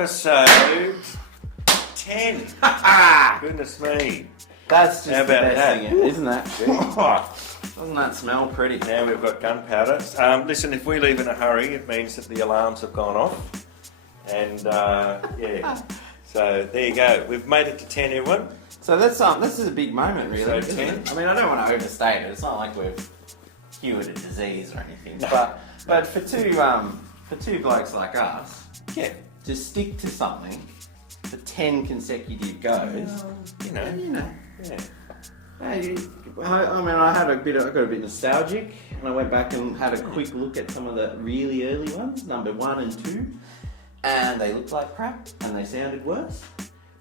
Episode 10. Goodness me. That's just How the about best that? thing, isn't that? Doesn't that smell pretty? Now we've got gunpowder. Listen, if we leave in a hurry, it means that the alarms have gone off. And yeah, so there you go. We've made it to 10, everyone. So that's this is a big moment, really. So isn't 10. it? I mean, I don't want to overstate it. It's not like we've cured a disease or anything. But for two blokes like us, Yeah. to stick to something for 10 consecutive goes, You know. Yeah. I mean, I got a bit nostalgic, and I went back and had a quick look at some of the really early ones, number 1 and 2, and they looked like crap, and they sounded worse.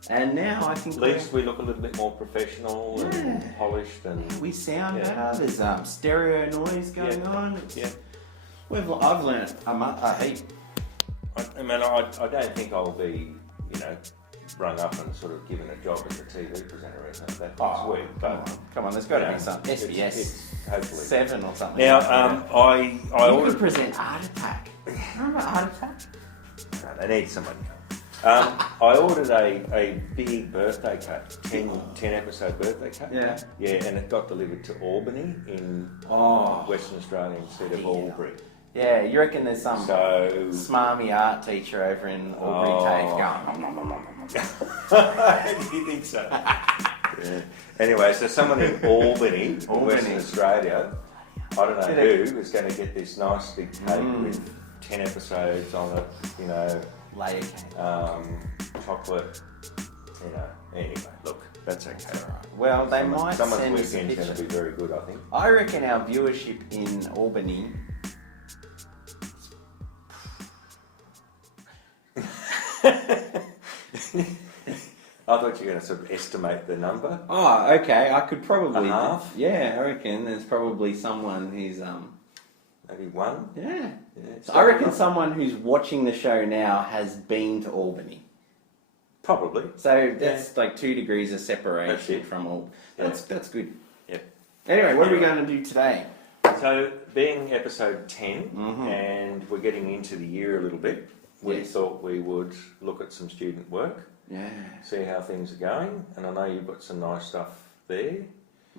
And now I think At least we look a little bit more professional and polished, and we sound better. There's stereo noise going on. I've learnt a heap. I mean, I don't think I'll be, rung up and sort of given a job as a TV presenter or anything. That's sweet. But Come on, there's got to be some SBS it's hopefully 7 or something. Now, like I you ordered. could present Art Attack. Remember Art Attack? No, they need somebody. I ordered a big birthday cake, 10 episode birthday cake. Yeah. Yeah, and it got delivered to Albany in Western Australia instead of Albury. Yeah, you reckon there's some So smarmy art teacher over in Albury TAFE going, nom, nom, nom, nom, nom. Do you think so? Yeah. Anyway, so someone in Albany, Western Australia, I don't know who, is going to get this nice big cake with 10 episodes on it, layer cake. chocolate, Anyway, look, that's okay. That's all right. Well, they might Someone's send us a weekend's going picture. to be very good, I think. I reckon our viewership in Albany. I thought you were going to sort of estimate the number. Oh, okay. I could probably. A half? Yeah, I reckon there's probably someone who's Maybe one? Yeah. So I reckon someone who's watching the show now has been to Albany. Probably. So that's like 2 degrees of separation That's it. from all. Yeah. That's good. Yep. Anyway, what are we going to do today? So, being episode 10, Mm-hmm. and we're getting into the year a little bit, we Yes. thought we would look at some student work, Yeah, see how things are going, and I know you've got some nice stuff there.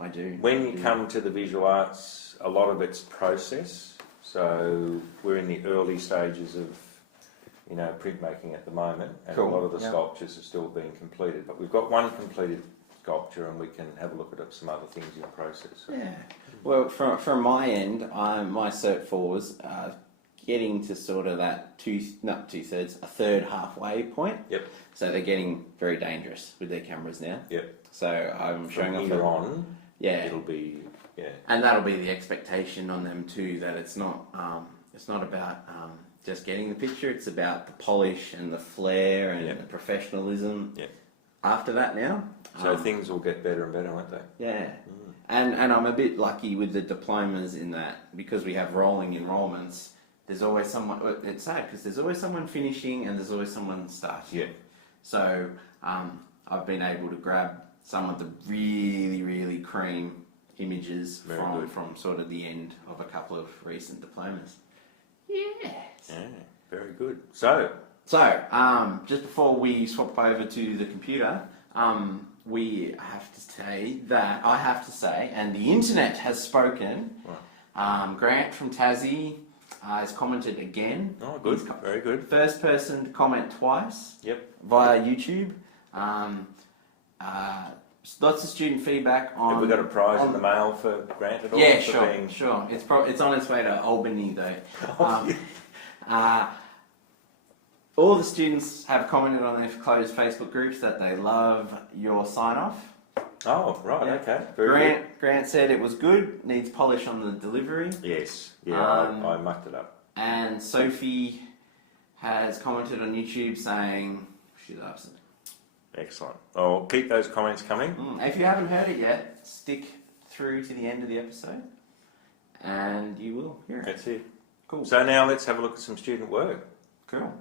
I do. When you come to the visual arts, a lot of it's process, so we're in the early stages of printmaking at the moment, and Cool. a lot of the Yep. sculptures are still being completed, but we've got one completed sculpture and we can have a look at some other things in process. So. Yeah. Well, from my end, my Cert 4s are getting to sort of that a third halfway point. Yep. So they're getting very dangerous with their cameras now. Yep. So I'm showing From off. here on, Yeah. it'll be And that'll be the expectation on them too. That it's not about just getting the picture. It's about the polish and the flair and the professionalism. Yep. After that now. So things will get better and better, won't they? Yeah. And I'm a bit lucky with the diplomas in that because we have rolling enrolments. There's always someone. It's sad because there's always someone finishing and there's always someone starting. Yeah. So I've been able to grab some of the really, really cream images from sort of the end of a couple of recent diplomas. Yes. Yeah. Very good. So Just before we swap over to the computer, we have to say that I have to say, and the internet has spoken. Grant from Tassie has commented again. Oh, good. Very good. First person to comment twice. Yep. Via YouTube. Lots of student feedback on. Have we got a prize in the mail for Grant at all? Yeah, for sure. It's on its way to Albany though. All the students have commented on their closed Facebook groups that they love your sign off. Oh, right. Yeah. Okay. Very good. Grant said it was good. Needs polish on the delivery. Yes. Yeah. I mucked it up. And Sophie has commented on YouTube saying she's absent. Excellent. Oh, keep those comments coming. If you haven't heard it yet, stick through to the end of the episode, and you will hear it. That's it. Cool. So now let's have a look at some student work. Cool.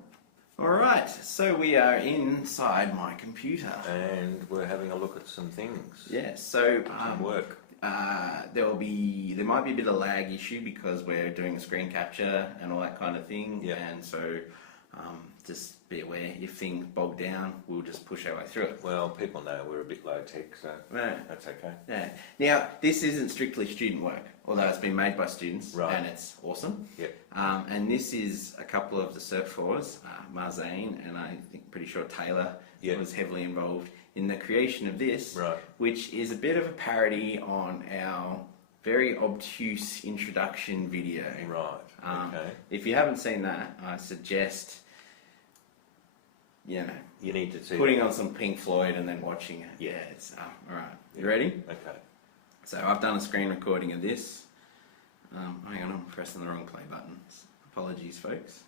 All right. So we are inside my computer, And we're having a look at some things. Yeah. So Some work. there might be a bit of lag issue because we're doing a screen capture and all that kind of thing. Yeah. And so Just be aware, if things bog down, we'll just push our way through it. Well, people know we're a bit low tech, so that's okay. Yeah. Now, this isn't strictly student work, although it's been made by students, and it's awesome. Yep. And this is a couple of the surf floors, Marzane, and I think pretty sure Taylor was heavily involved in the creation of this, which is a bit of a parody on our very obtuse introduction video. Right. Okay. If you haven't seen that, I suggest, you need to see putting on some Pink Floyd and then watching it. Yeah, it's all right. You ready? Okay. So I've done a screen recording of this. Hang on, I'm pressing the wrong play button. Apologies, folks.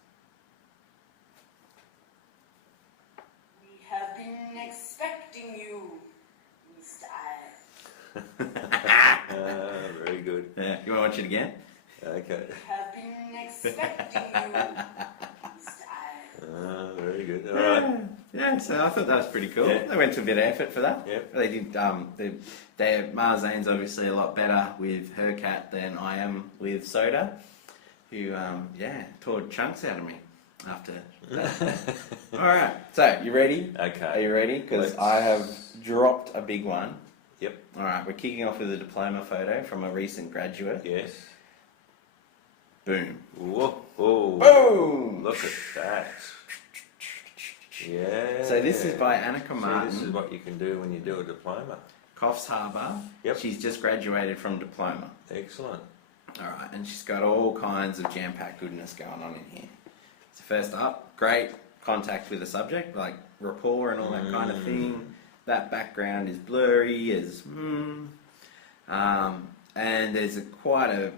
We have been expecting you, Mr. Eyles. Very good. Yeah, you want to watch it again? Okay. We have been expecting you, Mr. Eyles. Very good. All right. Yeah, so I thought that was pretty cool. Yeah. They went to a bit of effort for that. Yep. They did. Marzane's obviously a lot better with her cat than I am with Soda, who tore chunks out of me after that. All right, so you ready? Okay. Are you ready? Because I have dropped a big one. Yep. All right, we're kicking off with a diploma photo from a recent graduate. Yes. Boom. Whoa. Oh. Boom. Look at that. Yeah. So this is by Annika Martin. This is what you can do when you do a diploma. Coffs Harbour. Yep. She's just graduated from diploma. Excellent. All right, and she's got all kinds of jam-packed goodness going on in here. So first up, great contact with the subject, like rapport and all that kind of thing. That background is blurry as and there's quite a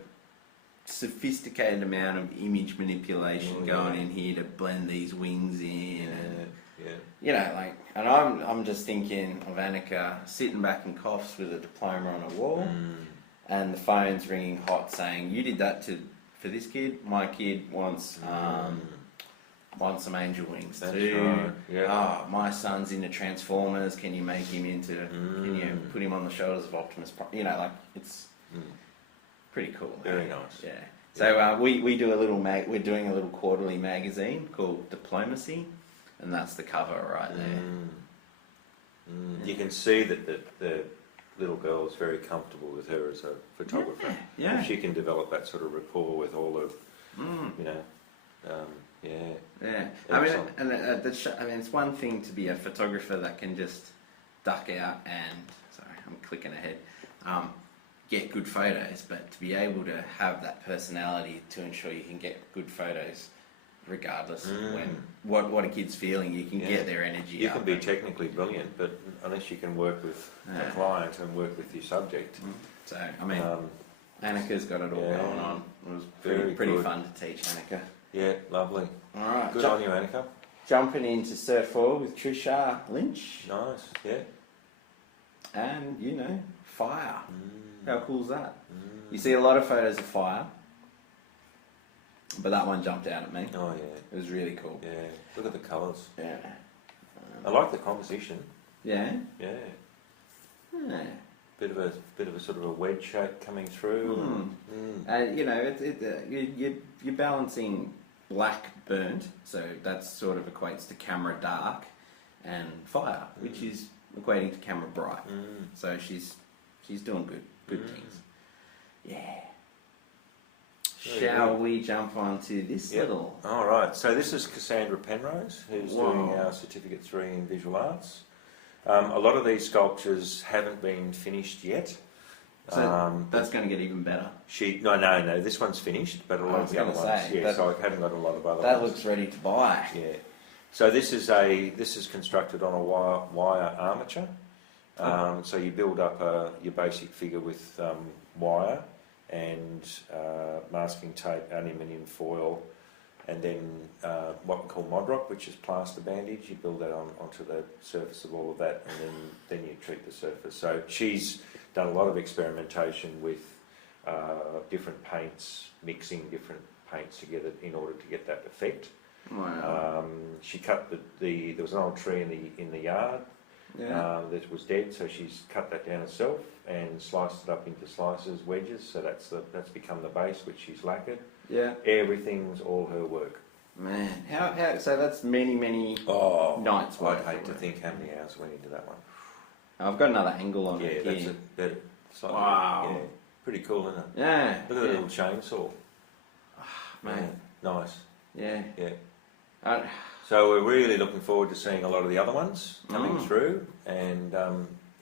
sophisticated amount of image manipulation going in here to blend these wings in. And, and I'm just thinking of Annika sitting back in Coffs with a diploma on a wall, and the phone's ringing hot saying, "You did that for this kid. My kid wants some angel wings too. Right. Yeah. My son's into Transformers. Can you make him into? Can you put him on the shoulders of Optimus Prime? It's pretty cool. Very nice. Yeah. So we do a little we're doing a little quarterly magazine called Diplomacy, and that's the cover right there. You can see that the little girl is very comfortable with her as a photographer. Yeah. If she can develop that sort of rapport with all of, Yeah. I mean, it's one thing to be a photographer that can just duck out and, sorry, I'm clicking ahead, get good photos, but to be able to have that personality to ensure you can get good photos regardless what a kid's feeling, you can get their energy. You can be technically brilliant, but unless you can work with a client and work with your subject. So, I mean, Annika's got it all going on. It was pretty fun to teach Annika. Yeah, lovely. All right. Good on you, Annika. Jumping into Surf 4 with Trisha Lynch. Nice, yeah. And, fire. How cool is that? You see a lot of photos of fire, but that one jumped out at me. Oh, yeah. It was really cool. Yeah, look at the colours. Yeah. I like the composition. Yeah? Yeah. Yeah. Bit of a sort of a wedge shape coming through. And you're balancing black burnt, so that sort of equates to camera dark, and fire, which is equating to camera bright. So she's doing good things. Yeah. Shall we jump on to this little? All right. So this is Cassandra Penrose, who's doing our Certificate 3 in Visual Arts. A lot of these sculptures haven't been finished yet. So that's going to get even better. No. This one's finished, but a lot of the other ones. So I haven't got a lot of other ones. That looks ready to buy. Yeah. So this is constructed on a wire armature. So you build up your basic figure with wire and masking tape, aluminium foil, and then what we call modrock, which is plaster bandage. You build that onto the surface of all of that, and then you treat the surface. So she's done a lot of experimentation with different paints, mixing different paints together in order to get that effect. Wow. She cut there was an old tree in the yard that was dead, so she's cut that down herself and sliced it up into slices, wedges. So that's become the base, which she's lacquered. Yeah. Everything's all her work. Man, how so that's many nights. I'd hate to think how many hours went into that one. I've got another angle on it Yeah, here. that's slightly, Wow. yeah, pretty cool, isn't it? Yeah. Look at the little chainsaw. Man. Nice. Yeah. Yeah. So we're really looking forward to seeing a lot of the other ones coming through, and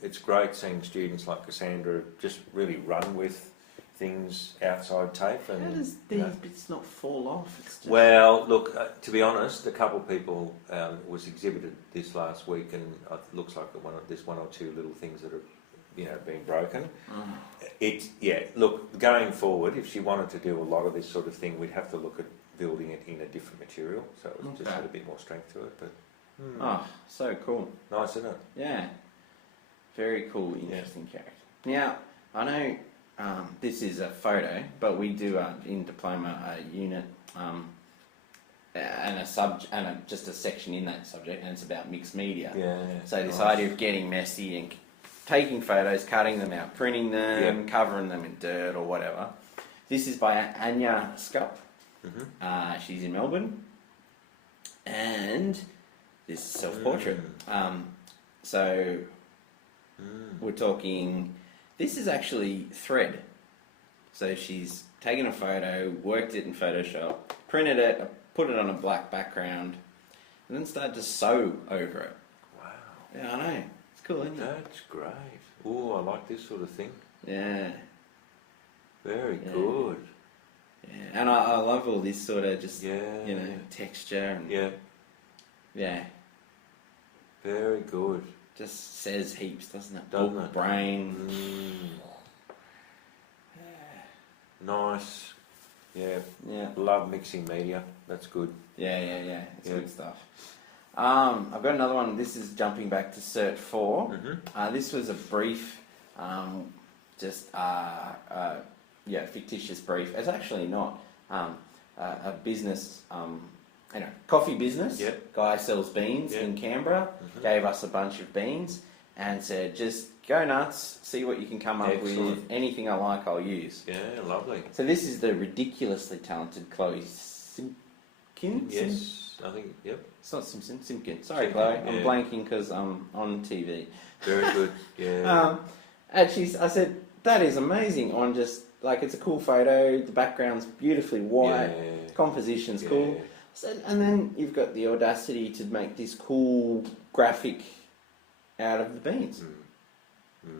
it's great seeing students like Cassandra just really run with things outside TAFE. And, How does these bits not fall off? It's just... Well, look, to be honest, a couple of people was exhibited this last week, and it looks like there's one or two little things that are, been broken. Look, going forward, if she wanted to do a lot of this sort of thing, we'd have to look at building it in a different material, so it just had a bit more strength to it. But oh, so cool. Nice, isn't it? Yeah. Very cool, interesting character. Now, I know this is a photo, but we do in diploma a unit and just a section in that subject, and it's about mixed media. Yeah. So this idea of getting messy and taking photos, cutting them out, printing them, covering them in dirt or whatever. This is by Anya Scup. She's in Melbourne, and this is self-portrait. So we're talking. This is actually thread. So she's taken a photo, worked it in Photoshop, printed it, put it on a black background, and then started to sew over it. Wow. Yeah, I know. It's cool, isn't it? That's great. Oh, I like this sort of thing. Yeah. Very good. Yeah, and I love all this sort of just, texture. And, yeah. Very good. Just says heaps, doesn't it? Doesn't Book, it? brain. Nice. Yeah. Yeah. Love mixing media. That's good. Yeah. It's good stuff. I've got another one. This is jumping back to Cert 4. This was a brief, fictitious brief. It's actually not a business, coffee business. Yep. Guy sells beans in Canberra. Gave us a bunch of beans and said, just go nuts, see what you can come up with. Anything I like, I'll use. Yeah, lovely. So this is the ridiculously talented Chloe Simpkin. Yes, I think, It's not Simpson, Simpkin. Sorry, Simpkin, Chloe. I'm blanking because I'm on TV. Very good, yeah. I said, that is amazing. On just, it's a cool photo. The background's beautifully white. Composition's cool. So, and then you've got the audacity to make this cool graphic out of the beans.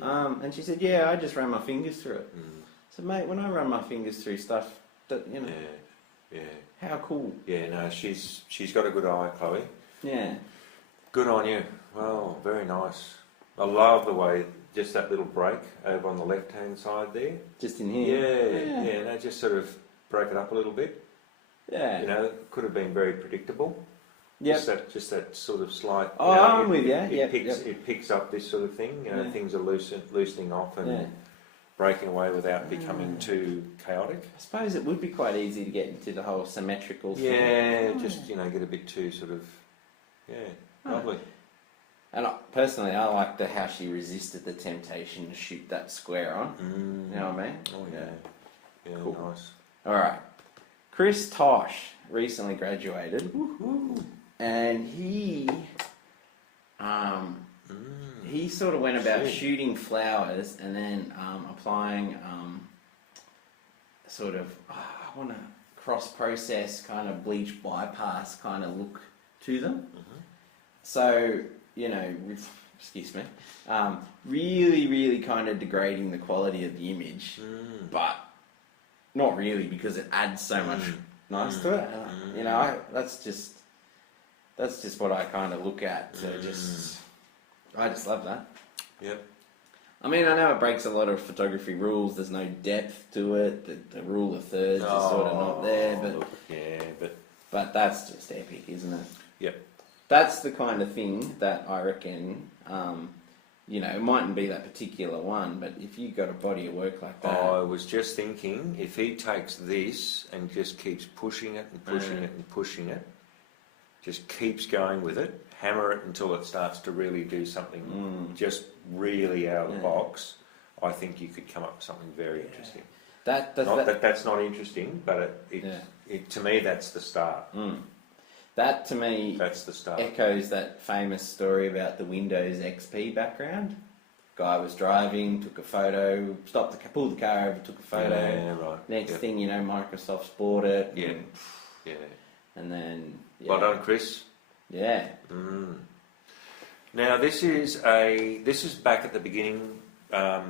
And she said, I just ran my fingers through it. So, mate, when I run my fingers through stuff, how cool. Yeah, no, she's got a good eye, Chloe. Yeah. Good on you. Well, very nice. I love the way, just that little break over on the left-hand side there. Just in here. Yeah, no, just sort of break it up a little bit. Yeah. Could have been very predictable. Yep. Just that sort of slight. I'm with you. It picks up this sort of thing. Things are loosening off and breaking away without becoming too chaotic. I suppose it would be quite easy to get into the whole symmetrical thing. Yeah, just get a bit too sort of. Lovely. And personally, I liked how she resisted the temptation to shoot that square on. You know what I mean? Oh yeah. Yeah, cool. Nice. All right. Chris Tosh recently graduated, and he sort of went about shooting flowers and then applying I want to cross-process kind of bleach bypass kind of look to them. So, excuse me, really, really kind of degrading the quality of the image, but not really, because it adds so much nice to it. That's just what I kind of look at. So I just love that. Yep. I mean, I know it breaks a lot of photography rules. There's no depth to it. The rule of thirds is sort of not there. But that's just epic, isn't it? Yep. That's the kind of thing that I reckon. It mightn't be that particular one, but if you got a body of work like that... I was just thinking, if he takes this and just keeps pushing it and pushing it and pushing it, just keeps going with it, hammer it until it starts to really do something just really out of the box, I think you could come up with something very interesting. That's not interesting, but it to me, that's the start. That to me That's the start. echoes that famous story about the Windows XP background. Guy was driving, took a photo, pulled the car over, took a photo. Yeah, right. Next Yep. thing you know, Microsoft's bought it. Yeah. Yeah. And then, yeah. Well done, Chris. Yeah. Now this is back at the beginning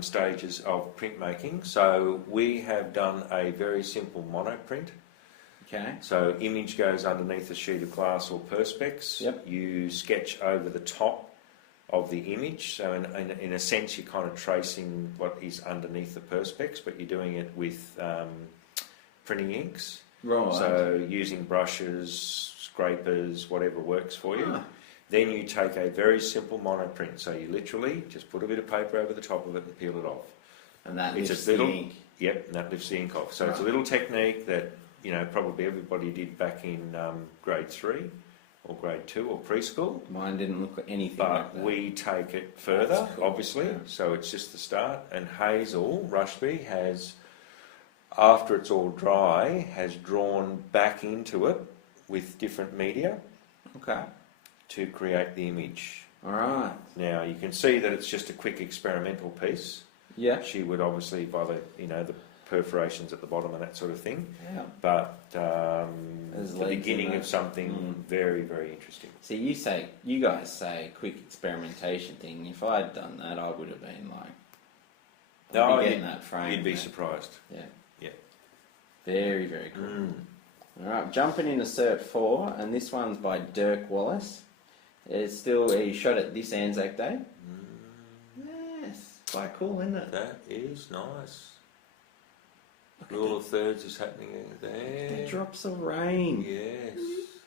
stages of printmaking. So we have done a very simple monoprint. Okay. So image goes underneath a sheet of glass or perspex. Yep. You sketch over the top of the image. So in a sense, you're kind of tracing what is underneath the perspex, but you're doing it with printing inks. Right. So using brushes, scrapers, whatever works for you. Ah. Then you take a very simple monoprint. So you literally just put a bit of paper over the top of it and peel it off. And that It's lifts a little, the ink. Yep, and that lifts the ink off. So it's a Right. little technique that probably everybody did back in grade 3 or grade 2 or preschool. Mine didn't look anything But like that. we take it further, That's cool. obviously. Yeah. So it's just the start. And Hazel Rushby has, after it's all dry, has drawn back into it with different media Okay. to create the image. All right. Now you can see that it's just a quick experimental piece. Yeah. She would obviously, by the perforations at the bottom and that sort of thing, Yeah. but There's the legs in beginning that. of something very, very interesting. See, you guys say quick experimentation thing. If I'd done that, I would have been like, No, be getting that frame. You'd be mate. surprised. Yeah. Yeah. Very, very cool. All right, jumping into Cert 4, and this one's by Dirk Wallace. He shot it this Anzac Day. Yes, quite cool, isn't it? That is nice. Rule of thirds is happening The there. drops of rain. Yes,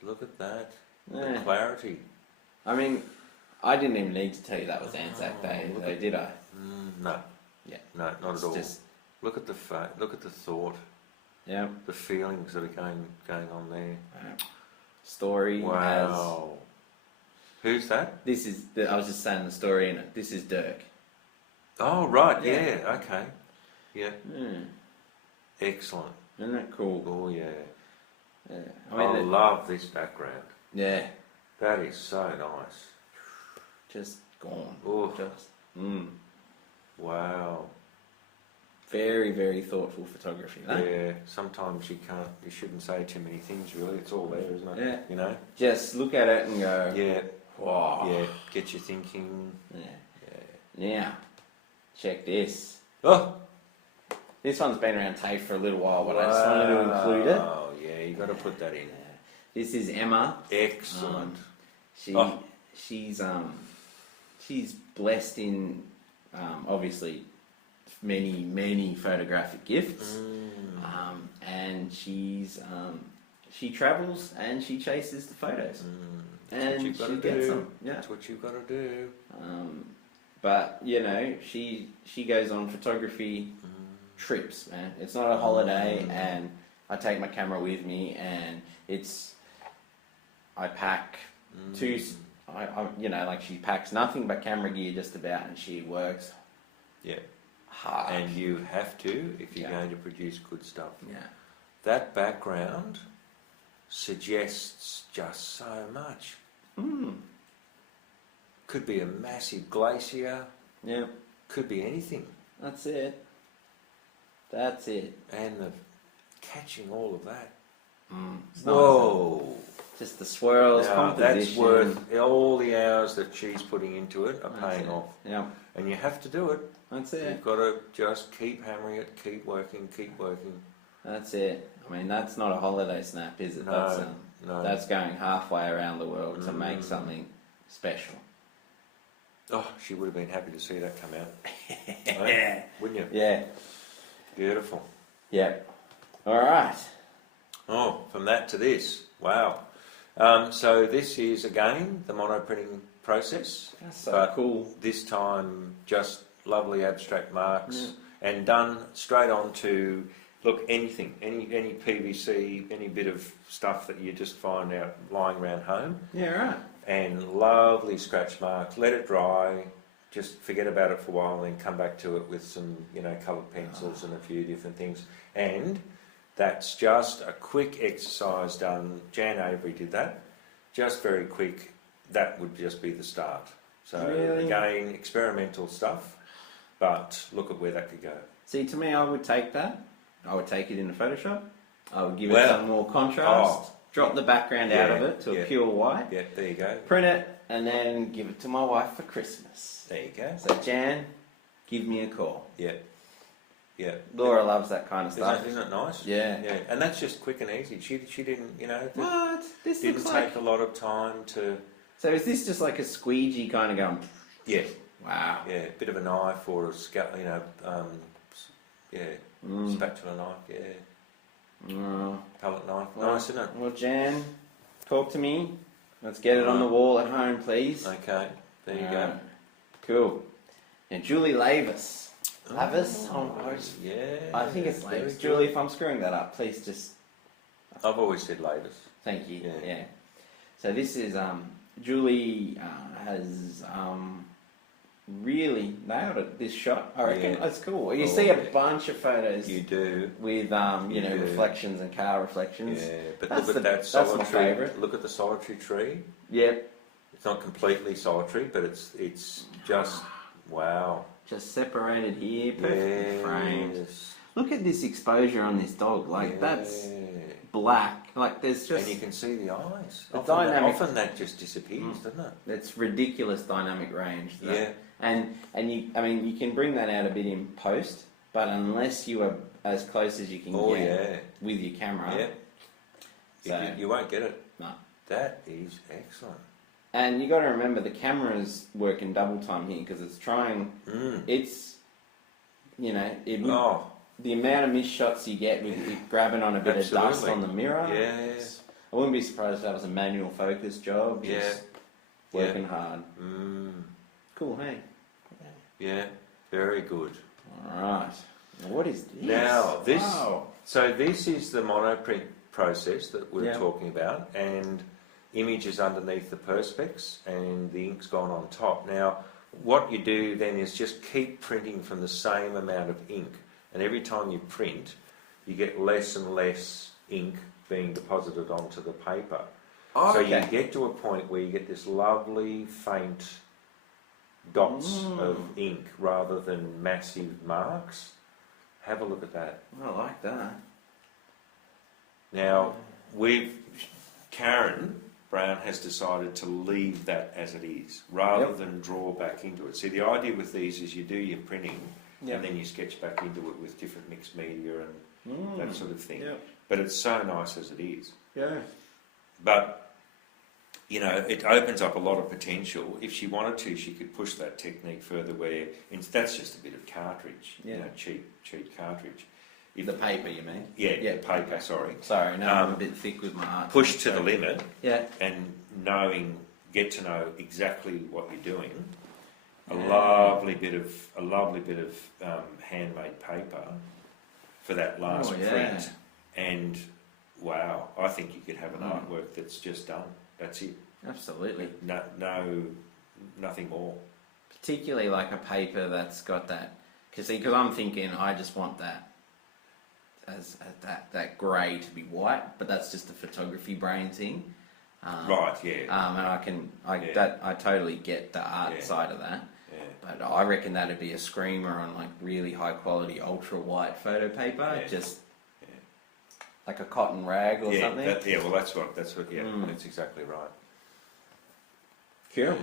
look at that. The Yeah. clarity. I mean, I didn't even need to tell you that was Anzac Day, look though, at- did I? No. Yeah. No, not It's at all. just- Look at the look at the thought, Yeah. the feelings that are going on there. Story has. Wow. Who's that? This is. I was just saying the story in it. This is Dirk. Oh, right. Yeah. Yeah. Okay. Yeah. Mm. Excellent. Isn't that cool? Oh, yeah. Yeah. I I mean, love this background. yeah. That is so nice. Just gone. Oh, Just. wow. Very, very thoughtful photography. That. Yeah. Sometimes you shouldn't say too many things. Really, it's all there, isn't it? Yeah. You know. Just look at it and go. Yeah. Wow. Yeah. Get you thinking. Yeah. Now, check this. Oh. This one's been around TAFE for a little while, but I just wanted to include it. Oh, yeah. You got to put that in. This is Emma. Excellent. She's blessed in obviously many photographic gifts, and she travels and she chases the photos, and you've got she to gets do. them. Yeah. That's what you've got to do. But she goes on photography trips, man. It's not a holiday, and I take my camera with me, and I pack two. She packs nothing but camera gear just about, and she works. Yeah. Hard. And you have to if you're Yeah. going to produce good stuff. Yeah. That background suggests just so much. Could be a massive glacier. Yeah. Could be anything. That's it. That's it. And catching all of that. It's nice. Whoa. Just the swirls, Now, that's composition. worth all the hours that she's putting into it are That's paying it. off. Yeah. And you have to do it. That's it. You've got to just keep hammering it, keep working, keep working. That's it. I mean, that's not a holiday snap, is it? No, no. That's going halfway around the world to make something special. Oh, she would have been happy to see that come out. Right? Wouldn't you? Yeah. Beautiful. Yeah. All right. Oh, from that to this. Wow. So this is, again, the monoprinting process. That's so but cool. This time, just lovely abstract marks and done straight on to, look, anything, any PVC, any bit of stuff that you just find out lying around home. Yeah, right. And lovely scratch marks. Let it dry. Just forget about it for a while, and then come back to it with some, coloured pencils and a few different things. And that's just a quick exercise done. Jan Avery did that. just very quick, that would just be the start. So Really? again, experimental stuff, but look at where that could go. See, to me, I would take that. I would take it into Photoshop. I would give it Well, some more contrast. Drop the background out of yeah, it to yeah. a pure white. Yeah, there you go. Print it and then give it to my wife for Christmas. There you go. So Jan, give me a call. Yeah, yeah. Laura loves that kind of stuff. Isn't it nice? Yeah. Yeah, and that's just quick and easy. She didn't, What? This didn't looks take like... a lot of time to. So is this just like a squeegee kind of going... Yeah, Wow. yeah, a bit of a knife or a spatula knife. Yeah, Oh. palette knife. Well, Nice, isn't it? Well, Jan, talk to me. Let's get it on the wall at home, please. Okay, there you go. Cool. And Julie Lavis. Lavis? Yeah. I think it's very Lavis. good. Julie, if I'm screwing that up, please just... I've always said Lavis. Thank you. Yeah. Yeah. So this is... Julie has really nailed it, this shot. I reckon. Yeah. That's cool. You Oh, see a yeah. bunch of photos You do. with, Yeah. reflections and car reflections. Yeah, but That's look at that that's my solitary. favourite. Look at the solitary tree. Yep. It's not completely solitary, but it's just wow. Just separated here, perfectly framed. Yes. Look at this exposure on this dog. Like, that's black. Like, there's just... And you can see the eyes. The Often dynamic- often that just disappears, doesn't it? It's ridiculous dynamic range. Yeah. And you can bring that out a bit in post, but unless you are as close as you can Oh, get yeah. with your camera. Yeah. So, You won't get it. no. That is excellent. And you got to remember the camera's working double time here because it's trying. It's, it would, Oh, the amount of missed shots you get with it grabbing on a bit of dust Absolutely. on the mirror. yeah. I wouldn't be surprised if that was a manual focus job. Yeah. Just working hard. Cool, hey. Yeah. Very good. All right. Now, what is this? Now, this- Wow. So this is the monoprint process that we're Yeah. talking about, and images underneath the perspex, and the ink's gone on top. Now, what you do then is just keep printing from the same amount of ink, and every time you print, you get less and less ink being deposited onto the paper. Oh, So okay. you get to a point where you get this lovely faint dots of ink rather than massive marks. Have a look at that. I like that. Now, Karen Brown has decided to leave that as it is, rather than draw back into it. See, the idea with these is you do your printing, Yep. and then you sketch back into it with different mixed media and that sort of thing. Yep. But it's so nice as it is. Yeah. But, it opens up a lot of potential. If she wanted to, she could push that technique further where, that's just a bit of cartridge, cheap cartridge. If, The paper, you mean? yeah, Yeah. the paper, sorry. Sorry, no, I'm a bit thick with my art. Push to the limit Yeah. and get to know exactly what you're doing. A lovely bit of handmade paper for that last print, and wow, I think you could have an artwork that's just done. That's it. Absolutely. No, nothing more. Particularly like a paper that's got that, because I'm thinking I just want that as that grey to be white, but that's just a photography brain thing. Right, yeah. And I totally get the art side of that. Yeah. But I reckon that'd be a screamer on like really high quality ultra white photo paper, just like a cotton rag or something. That's exactly right. Cool. Yeah.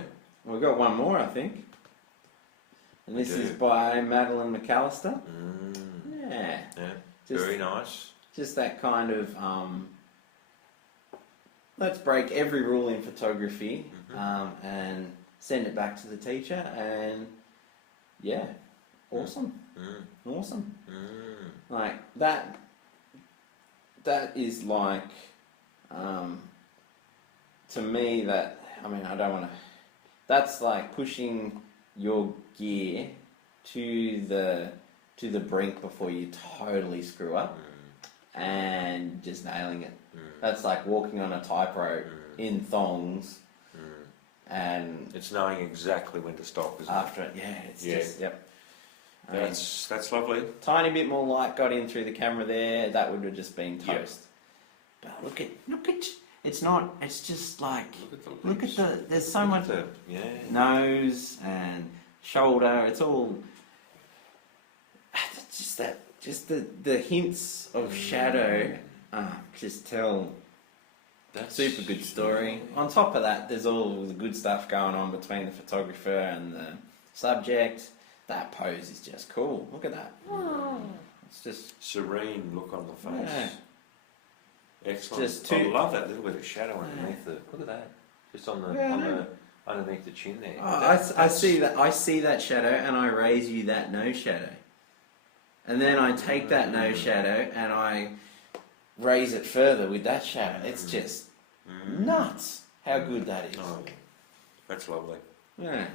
We've got one more, I think. And this is by Madeline McAllister. Yeah. Yeah. Just- Very nice. Just that kind of let's break every rule in photography and send it back to the teacher, and awesome. Awesome. Like that is like to me I don't want to, that's like pushing your gear to the brink before you totally screw up and just nailing it. That's like walking on a tightrope in thongs, and It's knowing exactly when to stop, isn't after it, it's just I mean, That's lovely. tiny bit more light got in through the camera there, that would have just been toast. But look at It's not. It's just like look at the. There's so much nose and shoulder. It's all just that. Just the hints of shadow. Just tell. That's super good story. On top of that, there's all the good stuff going on between the photographer and the subject. That pose is just cool. Look at that. It's just serene look on the face. Yeah. Excellent. Just I love that little bit of shadow underneath the. Look at that. Just on the underneath the chin there. Oh, I see that. I see that shadow, and I raise you that nose shadow, and then I take that nose shadow and I raise it further with that shadow. It's just nuts how good that is. Oh, that's lovely. Yeah.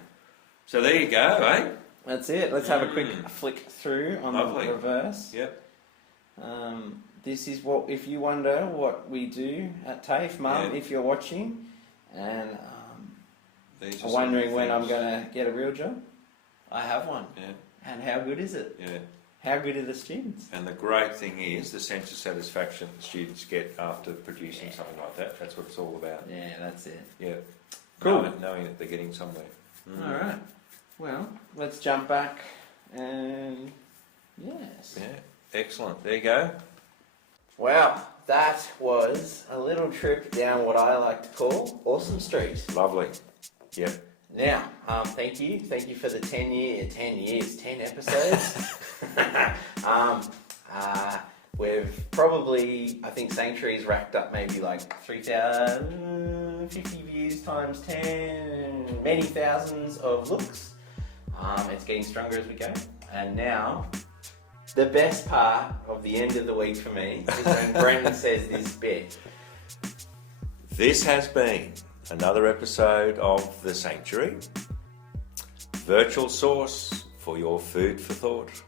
So there you go, eh? That's it. Let's have a quick flick through on Lovely. the reverse. Yep. This is what, if you wonder what we do at TAFE, Mum, if you're watching, and are wondering when I'm going to get a real job, I have one. Yeah. And how good is it? Yeah. How good are the students? And the great thing is the sense of satisfaction the students get after producing something like that. That's what it's all about. Yeah, that's it. Yeah. Cool. Knowing that they're getting somewhere. All right. Well, let's jump back and yes. Yeah. Excellent. There you go. Wow, that was a little trip down what I like to call Awesome Street. Lovely. Yep. Now, thank you for the 10 episodes. We've probably, I think Sanctuary's racked up maybe like 3,050 views times 10, many thousands of looks. It's getting stronger as we go. And now, the best part of the end of the week for me is when Brenton says this bit. This has been another episode of The Sanctuary, virtual source for your food for thought.